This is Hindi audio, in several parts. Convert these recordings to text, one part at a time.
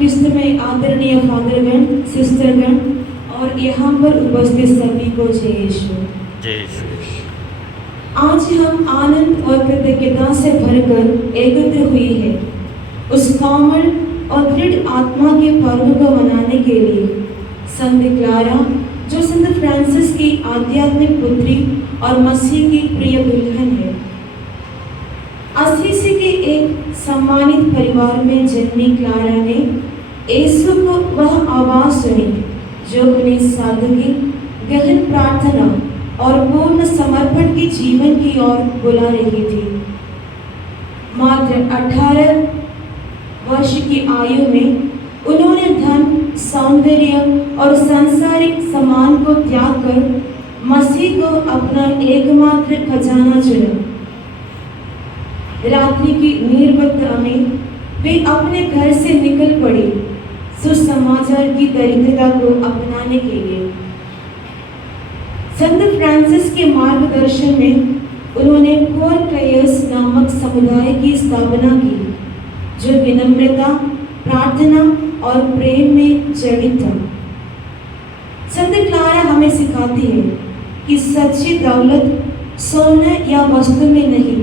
ख्रिस्त में आदरणीय फादरगण, सिस्टरगण और यहाँ पर उपस्थित सभी को जय यीशु। जय यीशु। आज हम आनंद और कृतज्ञता से भरकर एकत्र हुए हैं उस कोमल और दृढ़ आत्मा के पर्व को मनाने के लिए। संत क्लारा, जो संत फ्रांसिस की आध्यात्मिक पुत्री और मसीह की प्रिय दुल्हन है, असीसी के एक सम्मानित परिवार में जन्मी क्लारा ने यीशु को वह आवाज सुनी जो उन्हें सादगी, गहन प्रार्थना और पूर्ण समर्पण के जीवन की ओर बुला रही थी। मात्र 18 वर्ष की आयु में उन्होंने धन, सौंदर्य और सांसारिक सम्मान को त्याग कर मसीह को अपना एकमात्र खजाना चुना। रात्रि की निर्बद्धता में वे अपने घर से निकल पड़े सुसमाचार की दरिद्रता को अपनाने के लिए। संत फ्रांसिस के मार्गदर्शन में उन्होंने पोर क्लेयर्स नामक समुदाय की स्थापना की, जो विनम्रता, प्रार्थना और प्रेम में जड़ित था। संत क्लारा हमें सिखाती है कि सच्ची दौलत सोने या वस्तु में नहीं,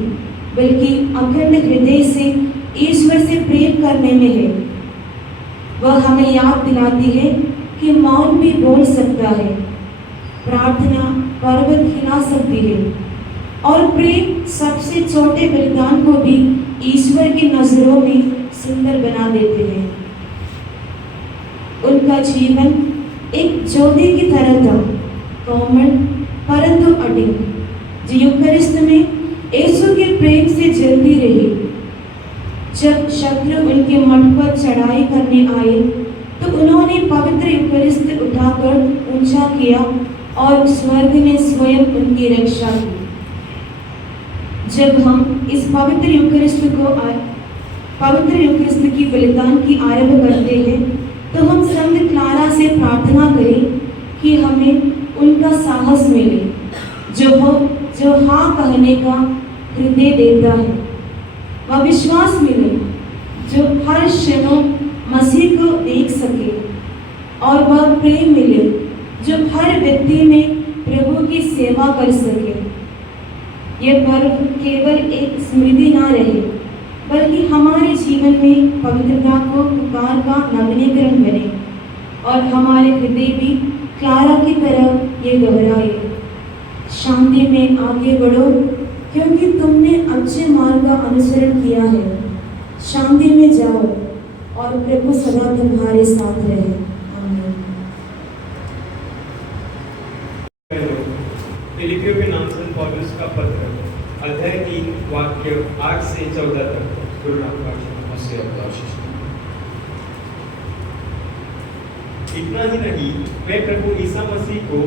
बल्कि अखंड हृदय से ईश्वर से प्रेम करने में है। वह हमें याद दिलाती है कि मौन भी बोल सकता है, प्रार्थना पर्वत हिला सकती है और प्रेम सबसे छोटे बलिदान को भी ईश्वर की नजरों में सुंदर बना देते हैं। उनका जीवन एक ज्योति की तरह था, कोमल परंतु अडिग, जो यूकरिस्त में यीशु के प्रेम से जलती रही। जब शत्रु उनके मठ पर चढ़ाई करने आए तो उन्होंने पवित्र यूकरिस्त उठाकर ऊंचा किया और स्वर्ग ने स्वयं उनकी रक्षा की। जब हम इस पवित्र यूकरिस्त की बलिदान की आरंभ करते हैं तो हम संत क्लारा से प्रार्थना करें कि हमें उनका साहस मिले, जो हाँ कहने का हृदय देता है, वह विश्वास मिले जो हर क्षणों मसीह को देख सके, और वह प्रेम मिले जो हर व्यक्ति में प्रभु की सेवा कर सके। यह पर्व केवल एक स्मृति ना रहे, बल्कि हमारे जीवन में पवित्रता को पुकार का नवीनीकरण बने और हमारे हृदय भी क्लारा की तरह ये दोहराए, शांति में आगे बढ़ो क्योंकि तुमने अच्छे मार्ग का अनुसरण किया है। शांति में जाओ और प्रभु सदा तुम्हारे साथ रहे। आमीन। फिलिपियों के नाम संत पौलुस का पत्र, अध्याय 3 वाक्य 8 से 14 तक। गुरु रामकृष्ण से आशीष। इतना ही नहीं, मैं प्रभु ईसा मसीह को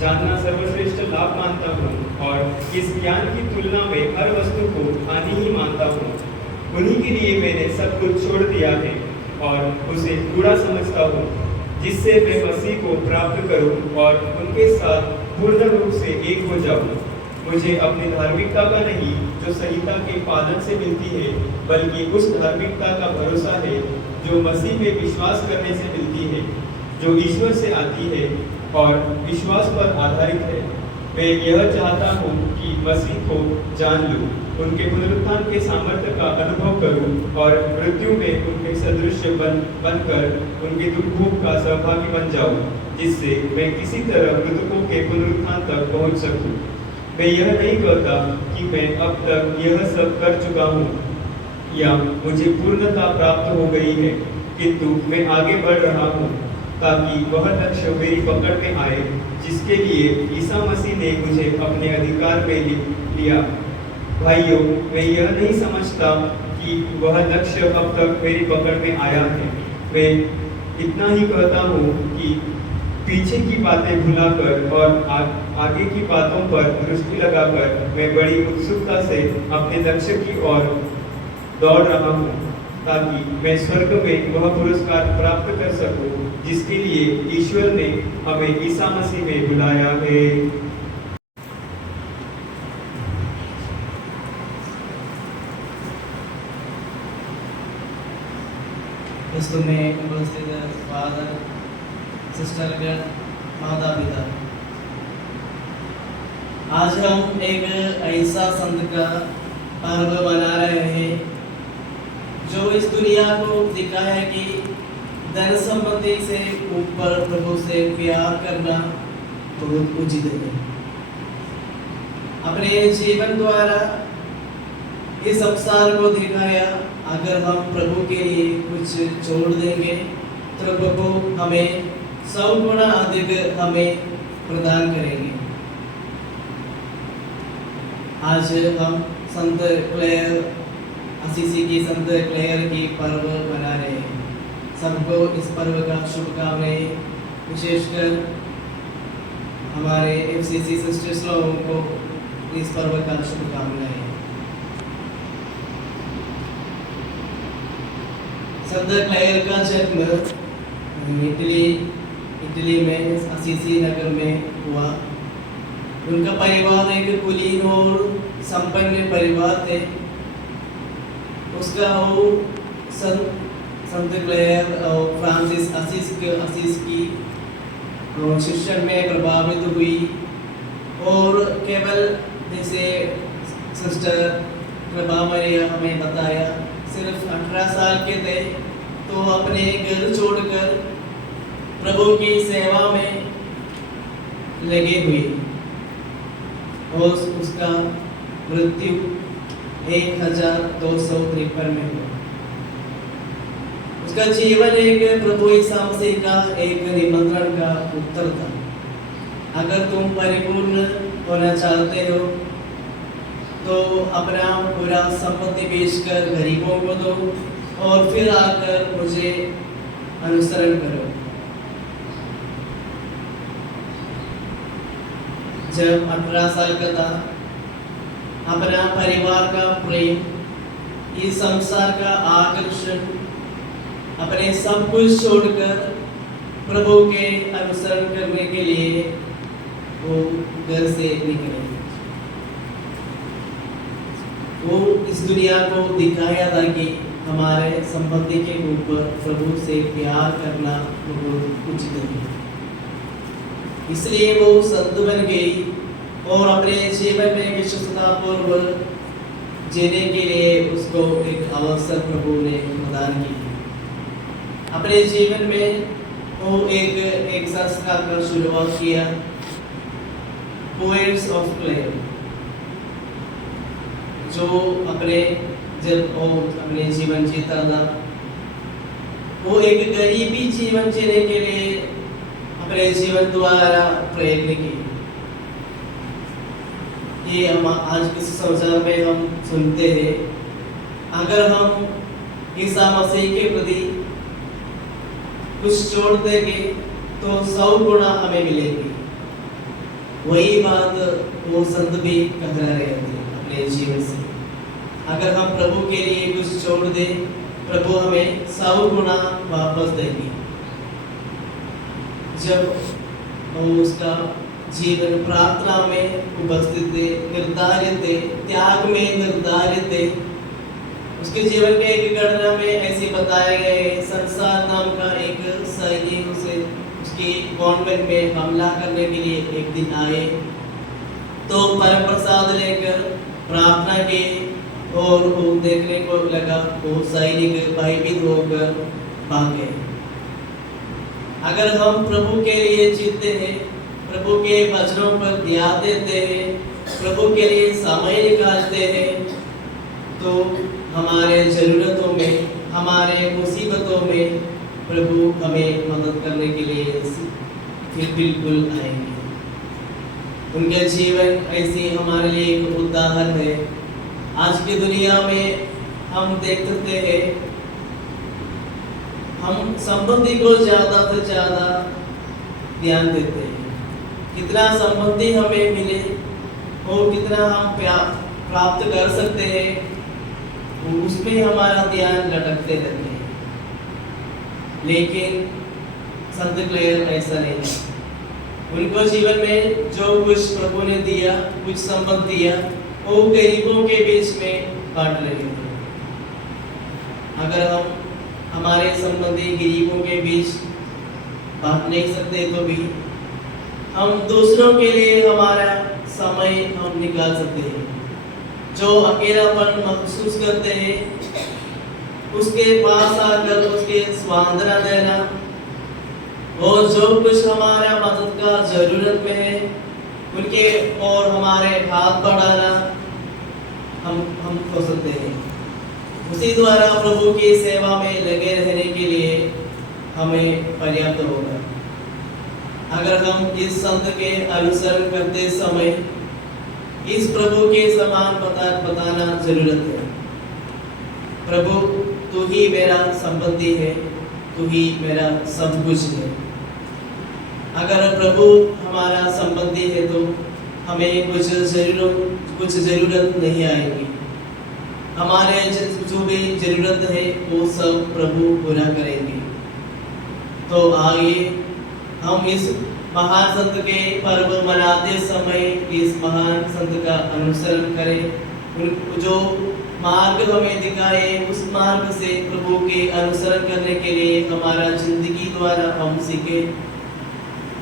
जानना सर्वश्रेष्ठ लाभ मानता हूँ और इस ज्ञान की तुलना में हर वस्तु को हानि ही मानता हूँ। उन्हीं के लिए मैंने सब कुछ छोड़ दिया है और उसे कूड़ा समझता हूँ, जिससे मैं मसीह को प्राप्त करूँ और उनके साथ पूर्ण रूप से एक हो जाऊँ। मुझे अपनी धार्मिकता का नहीं, जो संहिता के पालन से मिलती है, बल्कि उस धार्मिकता का भरोसा है जो मसीह में विश्वास करने से मिलती है, जो ईश्वर से आती है और विश्वास पर आधारित है। मैं यह चाहता हूँ कि मसीह को जान लूँ, उनके पुनरुत्थान के सामर्थ्य का अनुभव करूँ और मृत्यु में उनके सदृश बनकर उनके दुखों का सहभागी बन जाऊँ, जिससे मैं किसी तरह मृतकों के पुनरुत्थान तक पहुँच सकूँ। मैं यह नहीं कहता कि मैं अब तक यह सब कर चुका हूँ या मुझे पूर्णता प्राप्त हो गई है, किंतु मैं आगे बढ़ रहा हूँ ताकि वह लक्ष्य मेरी पकड़ में आए जिसके लिए ईसा मसीह ने मुझे अपने अधिकार में लिया। भाइयों, मैं यह नहीं समझता कि वह लक्ष्य अब तक मेरी पकड़ में आया है। मैं इतना ही कहता हूँ कि पीछे की बातें भुलाकर और आगे की बातों पर दृष्टि लगाकर मैं बड़ी उत्सुकता से अपने लक्ष्य की ओर दौड़ रहा हूँ, ताकि मैं स्वर्ग में वह पुरस्कार प्राप्त कर सकूं जिसके लिए ईश्वर ने हमें ईसा मसीह में बुलाया है। क्रिस्तु में उपस्थित फादर, सिस्टरगण, माता पिता, आज हम एक ऐसा संत का पर्व मना रहे हैं जो इस दुनिया को दिखाया है कि धन संपत्ति से ऊपर प्रभु से प्यार करना बहुत उचित है। अपने जीवन द्वारा इस संसार को दिखाया, अगर हम प्रभु के लिए कुछ छोड़ देंगे तो प्रभु हमें 100 गुना अधिक हमें प्रदान करेंगे। आज हम संत क्लेयर असीसी की संत क्लेयर की पर्व मना रहे हैं। सबको इस पर्व का शुभकामनाएं, विशेषकर हमारे एफसीसी सिस्टर्स लोगों को इस पर्व का शुभकामनाएं। संत क्लेयर का जन्म इटली में असीसी नगर में हुआ। उनका परिवार एक कुलीन और संपन्न परिवार थे। उसका वो संत क्लेयर और फ्रांसिस असीस की शिक्षण में प्रभावित हुई और केवल जैसे सिस्टर प्रभा मरिया हमें बताया, सिर्फ 18 साल के थे तो अपने घर छोड़कर प्रभु की सेवा में लगे हुए और उसका मृत्यु 1253 में हुआ। उसका जीवन एक प्रभु ईसा मसीह का एक निमंत्रण का उत्तर था। अगर तुम परिपूर्ण होना चाहते हो तो अपना पूरा संपत्ति बेचकर गरीबों को दो और फिर आकर मुझे अनुसरण करो। जब 18 साल का था, अपना परिवार का प्रेम, इस संसार का आकर्षण, अपने सब कुछ छोड़कर प्रभु के अनुसरण करने के लिए वो घर से निकले। वो इस दुनिया को दिखाया था कि हमारे संपत्ति के ऊपर प्रभु से प्यार करना बहुत उचित है। इसलिए वो संत बन गई और अपने जीवन में विश्वस्ततापूर्वक जीने के लिए उसको एक अवसर प्रभु ने प्रदान की। अपने जीवन में वो एक संस्था का शुरुआत किया, पोएट्स ऑफ क्लेयर, जो जब वो अपने जीवन जीता था, वो एक गरीबी जीवन जीने के लिए अपने जीवन द्वारा प्रयत्न की। ये हम आज के समाचार में हम सुनते हैं, अगर हम ईसा मसीह के प्रति कुछ छोड़ देंगे तो 100 गुना हमें मिलेगी। वही बात वो संत भी कह रहे थे अपने जीवन से। अगर हम प्रभु के लिए कुछ छोड़ दें, प्रभु हमें 100 गुना वापस देंगे। जब वो उसका जीवन प्रार्थना में उपस्थित थे, निर्धारित थे, त्याग में निर्धारित थे। उसके जीवन के एक गणना में ऐसे बताया गया है, संसार नाम का एक सैनिक उसे उसकी गवर्नमेंट में हमला करने के लिए एक दिन आए तो परम प्रसाद लेकर प्रार्थना की और वो देखने को लगा वो सैनिक भयभीत होकर भागे। अगर हम प्रभु के लिए जीते हैं, प्रभु के वचनों पर ध्यान देते हैं, प्रभु के लिए समय निकालते हैं, तो हमारे जरूरतों में, हमारे मुसीबतों में प्रभु हमें मदद करने के लिए फिर बिल्कुल आएंगे। उनका जीवन ऐसे हमारे लिए एक उदाहरण है। आज की दुनिया में हम देखते हैं, हम संपत्ति को ज़्यादा से ज़्यादा ध्यान देते हैं। कितना संपत्ति हमें मिले और कितना हम प्राप्त कर सकते हैं, उसमें हमारा ध्यान लटकते रहते हैं। लेकिन संत क्लेयर ऐसा नहीं है। उनको जीवन में जो कुछ प्रभु ने दिया, कुछ संपत्ति दिया, वो गरीबों के बीच में बांट रहे हैं। अगर हम हमारे संबंधी गरीबों के बीच बांट नहीं सकते तो भी हम दूसरों के लिए हमारा समय हम निकाल सकते हैं। जो अकेलापन महसूस करते हैं उसके पास आकर उसके सांत्वना देना, और जो कुछ हमारा मदद का जरूरत में है उनके और हमारे हाथ बढ़ाना हम हो सकते हैं। उसी द्वारा प्रभु की सेवा में लगे रहने के लिए हमें पर्याप्त होगा। अगर हम इस संत के अनुसरण करते समय इस प्रभु के समान बताना जरूरत है। प्रभु तू ही मेरा संपत्ति है, तू ही मेरा सब कुछ है। अगर प्रभु हमारा संपत्ति है तो हमें कुछ जरूरत नहीं आएगी। हमारे जो भी जरूरत है वो सब प्रभु पूरा करेंगे। तो आइए हम इस महान संत के पर्व मनाते समय इस महान संत का अनुसरण करें। जो मार्ग हमें दिखाए उस मार्ग से प्रभु के अनुसरण करने के लिए हमारा जिंदगी द्वारा हम सीखे।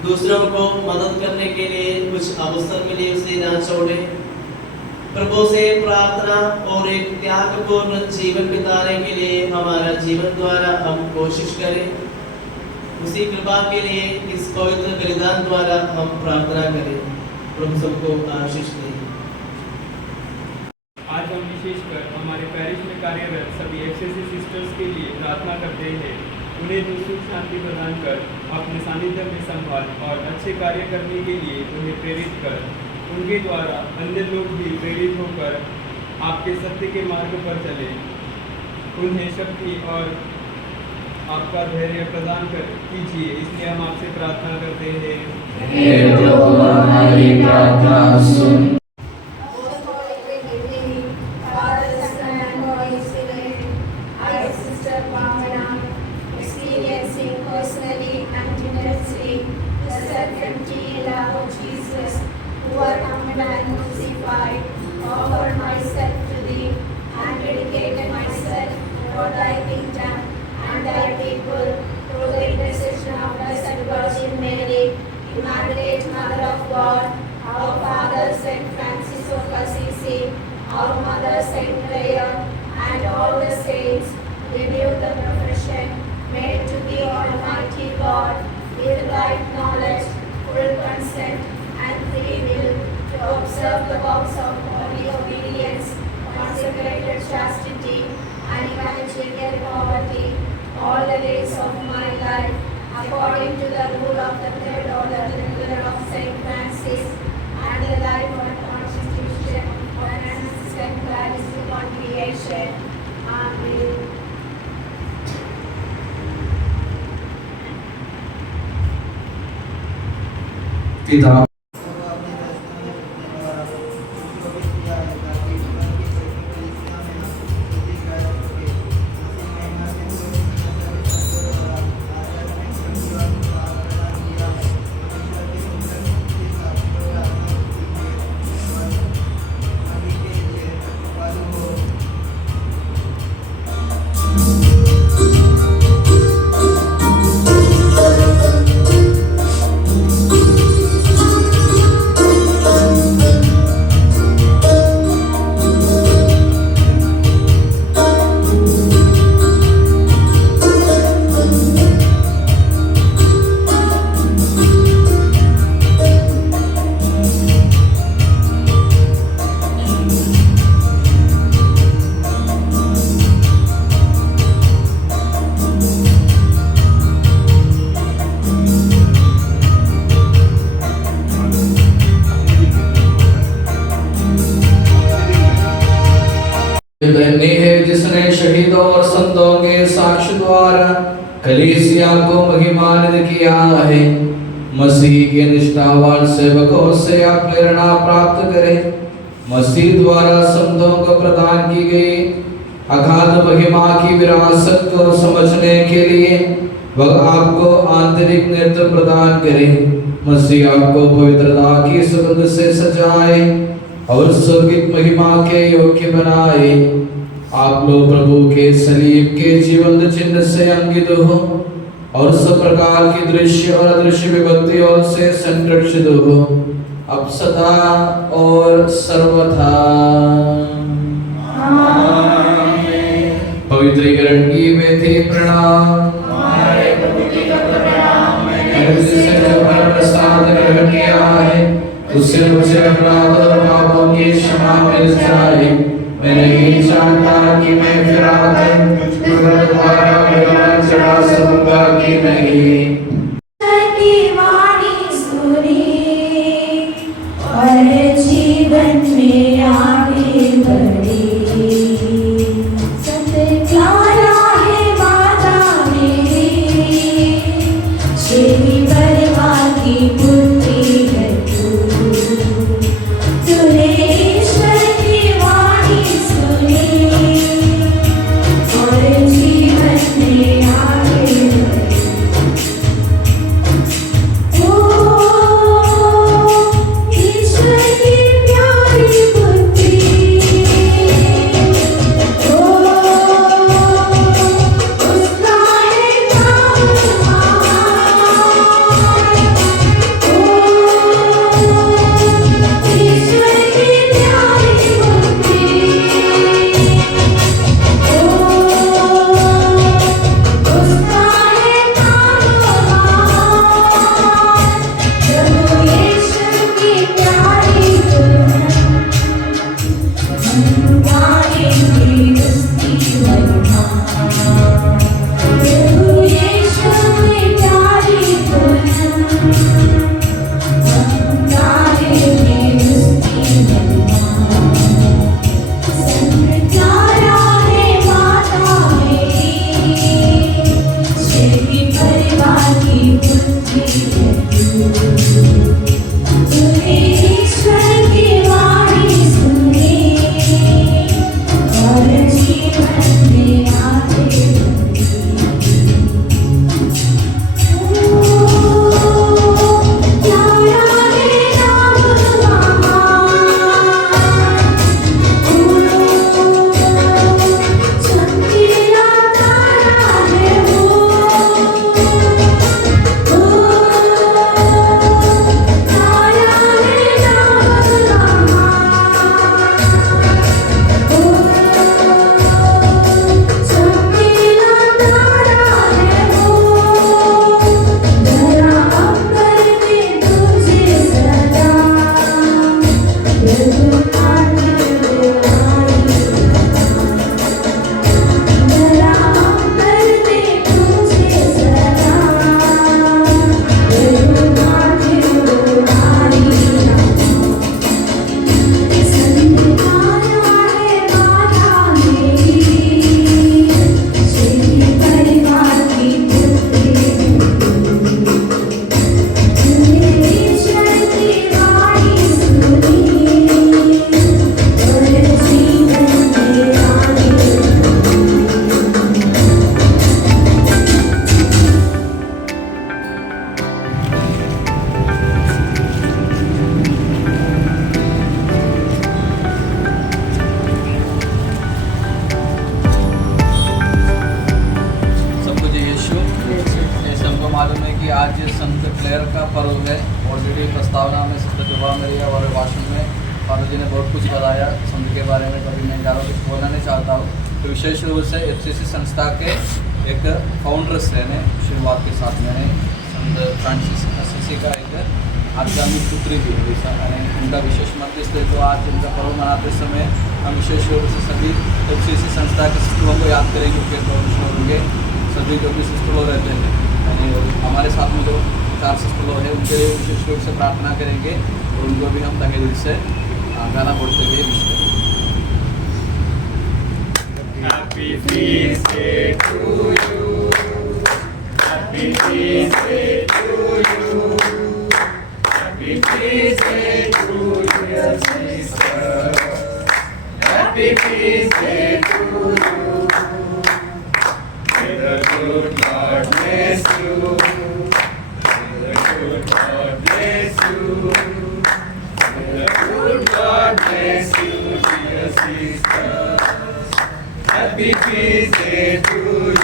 दूसरों को मदद करने के लिए कुछ अवसर मिले उसे ना छोड़े। प्रभु से प्रार्थना और एक त्यागपूर्ण जीवन बिताने के लिए हमारा जीवन द्वारा हम कोशिश करें। उसी कृपा के लिए इस पवित्र बलिदान द्वारा हम प्रार्थना करें। प्रभु सबको आशीष दे। आज हम विशेषकर हमारे पैरिश में कार्यरत सभी एफसीसी सिस्टर्स के लिए प्रार्थना करते हैं। उन्हें जो सुख शांति प्रदान कर अपने सानिध्य में संभाल और अच्छे कार्य करने के लिए उन्हें प्रेरित कर, उनके द्वारा अन्य लोग भी प्रेरित होकर आपके सत्य के मार्ग पर चले। उन्हें शक्ति और आपका धैर्य प्रदान कर कीजिए, इसलिए हम आपसे प्रार्थना करते हैं। हे प्रभु हमारी प्रार्थना सुन। Immaculate Mother of God, our Father Saint Francis of Assisi, our Mother Saint Clare, and all the saints, renew the profession made to the Almighty God with right knowledge, full consent, and free will to observe the vows of holy obedience, consecrated chastity, and evangelical poverty all the days of my life, according to the rule of the third order, the of Saint Francis, and the life and constitution of Franciscan Paris congregation. Amen. पिता धन्य है जिसने शहीदों और संतों के साक्ष्य द्वारा कलीसिया को महिमान्वित किया है। मसीह के निष्ठावान सेवकों से आप प्रेरणा प्राप्त करें। मसीह द्वारा संतों को प्रदान की गई अगाध महिमा की विरासत को समझने के लिए वह आपको आंतरिक नेत्र प्रदान करे। मसीह आपको पवित्रता की सुगंध से सजाए और स्वर्गिक महिमा के योग्य बनाए। आप लोग प्रभु के सलीब के जीवंत चिन्ह से अंकित हो और सब प्रकार की दृश्य और अदृश्य विपत्तियों से संरक्षित हो अब सदा और सर्वथा। पवित्रीकरण की विधि प्रणाम। जिससे जो प्रसाद ग्रहण किया है उससे मुझे अपराध और पापों की क्षमा मिल जाए। मैं नहीं चाहता कि मैं फिर आकर तुझको दोबारा मिलना चढ़ा सकूंगा कि नहीं। की वाणी सुनी और जीवन में आगे बढ़ी। सत्यारा है माता मेरी, श्री परिवार की पुत्री है तू। तूने ईश्वर की वाणी सुनी और जीवन में आगे बढ़ी। ईश्वर की प्यारी पुत्री, उसका है नाम ईश्वर की प्यारी पुत्री, उसका है नाम प्रभु यीशु की प्यारी दुल्हन, हम गाएंगे उसकी महिमा। प्रभु यीशु की प्यारी दुल्हन, हम गाएंगे उसकी महिमा। संतारा है माता मेरी, श्री परिवार की पुत्री है तू। तूने ईश्वर की वाणी सुनी और जीवन में आगे बढ़ी। प्यारा है नाम चमकीला तारा है वो। तारा है नाम चमकीला तारा है वो। धरा अंबर में तुझे सदा प्रभु आने बुलाई। धरा अंबर में तुझे सदा प्रभु आने बुलाई। संतारा है माता मेरी, श्री परिवार की पुत्री है तू। तूने ईश्वर की वाणी सुनी और जीवन में आगे सबको जय यीशु। जैसे हमको मालूम है कि आज संत क्लेयर का पर्व है। ऑलरेडी प्रस्तावना में संत जोबा मरिया और भाषण में फादर जी ने बहुत कुछ बताया संत के बारे में। कभी मैं ज़्यादा कुछ बोलना नहीं चाहता हूँ। तो विशेष रूप से FCC संस्था के एक फाउंडर्स रहने शुरुआत के साथ मैंने संत फ्रांसिस असीसी का एक आध्यात्मिक पुत्री भी है। उनका विशेष मध्यस्थ है। तो आज उनका पर्व मनाते समय हम विशेष रूप से सभी FCC संस्था के सिस्टरों को याद करेंगे। उनके होंगे सभी जो भी सिस्टर लोग रहते हैं, यानी हमारे साथ में जो 4 सिस्टर लोग हैं उनके लिए विशेष रूप से प्रार्थना करेंगे और उनको भी हम तहे दिल से गाना बोलते हुए विश करेंगे। Happy feast day to you. Happy feast day to you. Happy feast day to dear sister. Happy feast day to you. May the good God bless you. May the good God bless you. May the good God bless you, dear sisters. Happy feast day to you.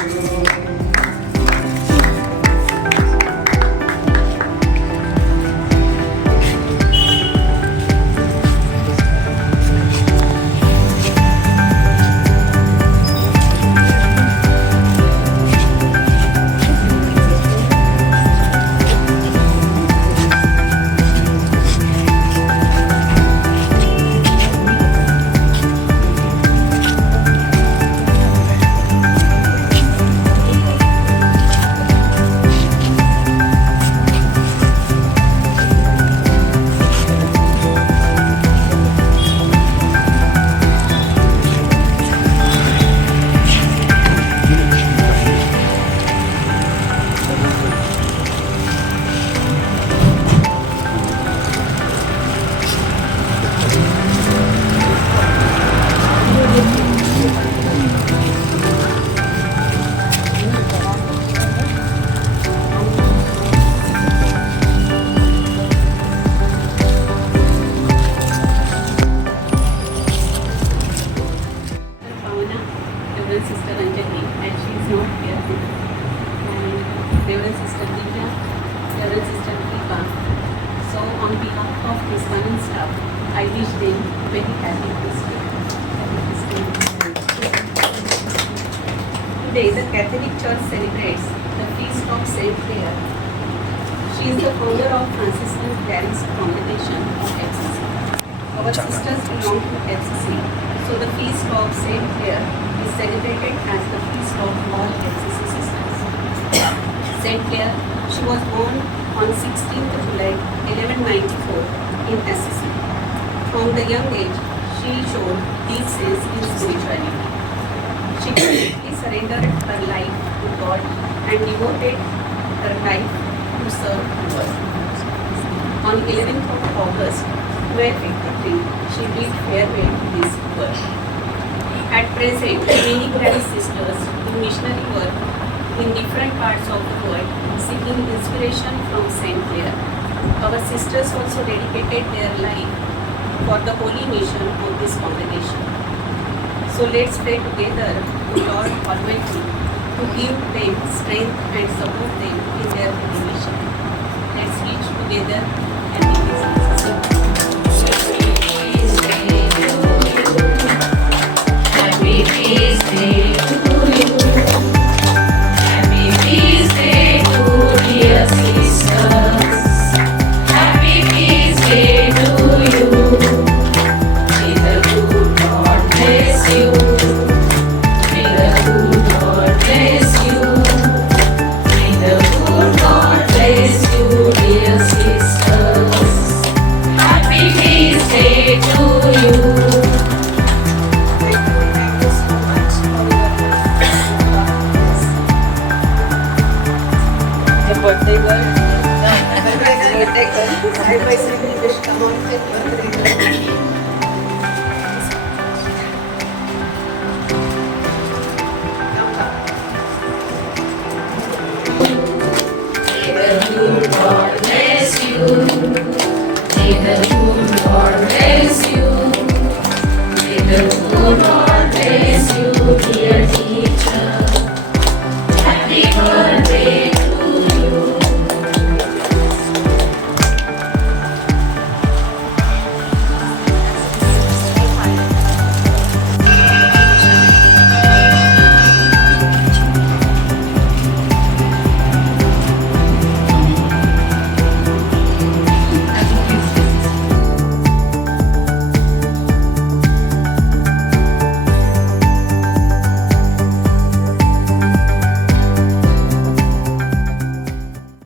Pavana, Reverend Sister Anjali, and she is not here. And Reverend Sister Divya, Reverend Sister Deepa. So on behalf of Christian staff, I wish them very happy Easter. Today, the Catholic Church celebrates the feast of Saint Clare. She is the founder of Franciscan Clarice Congregation of FCC. Our sisters belong to FCC, so the feast of Saint Clare is celebrated as the feast of all FCC sisters. Saint Clare, she was born on 16th July 1194 in Assisi. From the young age, she showed deep sense in spirituality. She completely surrendered her life to God and devoted her life to serve the world. On 11th of August 1283, she bid farewell to this world. At present, many Clarice sisters do missionary work in different parts of the world, seeking inspiration from Saint Clare. Our sisters also dedicated their life for the holy mission of this congregation. So let's pray together to Lord Almighty to give them strength and support them in their holy mission. Let's reach together and be Happy feast day to you. Happy feast day to dear sisters. Happy feast day to you. May the good Lord bless you. May the good Lord bless you. May the good Lord bless you, dear sisters. Happy feast day to you. birthday girl. Birthday girl. I basically wish come on with birthday girl. May the good Lord bless you. May the good Lord bless you. May the good Lord bless you,